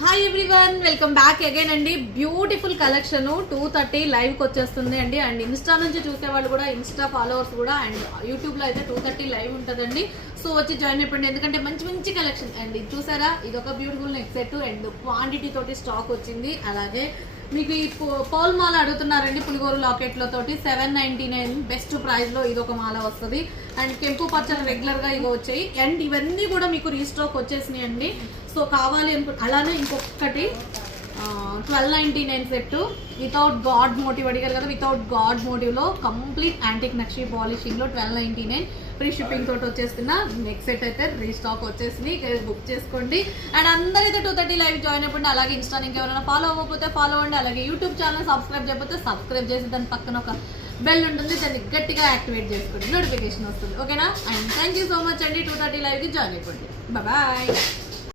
Hi everyone, welcome back again అండి. Beautiful collection 2:30 లైవ్కి వచ్చేస్తుంది అండి. అండ్ ఇన్స్టా నుంచి చూసే వాళ్ళు కూడా, ఇన్స్టా ఫాలోవర్స్ కూడా, అండ్ యూట్యూబ్లో అయితే 2:30 లైవ్ ఉంటుందండి. సో వచ్చి జాయిన్ అయిపోండి, ఎందుకంటే మంచి మంచి కలెక్షన్. అండ్ ఇది చూసారా, ఇది ఒక beautiful neck set and quantity తోటి స్టాక్ వచ్చింది. అలాగే మీకు ఈ పౌల్ మాల అడుగుతున్నారండి, పులిగోరు లాకెట్లో తోటి 799 బెస్ట్ ప్రైస్లో ఇది ఒక మాల వస్తుంది. అండ్ కెంపు పచ్చలు రెగ్యులర్గా ఇవి వచ్చాయి. అండ్ ఇవన్నీ కూడా మీకు రీస్టాక్ వచ్చేసినాయి అండి. సో కావాలి అలానే ఇంకొకటి 1299 సెట్ వితౌట్ గాడ్ మోటివ్ అడిగారు కదా, వితౌట్ గాడ్ మోటివ్లో కంప్లీట్ యాంటిక్ నక్షి పాలిషింగ్లో 1299 ఫ్రీ షిప్పింగ్ తోటి వచ్చేస్తున్న నెక్ సెట్ అయితే రీస్టాక్ వచ్చేసింది. బుక్ చేసుకోండి. అండ్ అందరైతే 2:30 లైవ్ జాయిన్ అయిపోండి. అలాగే ఇన్స్టా ఇంకెవరైనా ఫాలో అవ్వకపోతే ఫాలో అవ్వండి. అలాగే యూట్యూబ్ ఛానల్ సబ్స్క్రైబ్ చేయకపోతే సబ్స్క్రైబ్ చేసి దాని పక్కన ఒక బెల్ ఉంటుంది, దాన్ని గట్టిగా యాక్టివేట్ చేసుకోండి, నోటిఫికేషన్ వస్తుంది. ఓకేనా? And thank you so much అండి. 2:30 లైవ్కి జాయిన్ అయిపోండి. బాయ్.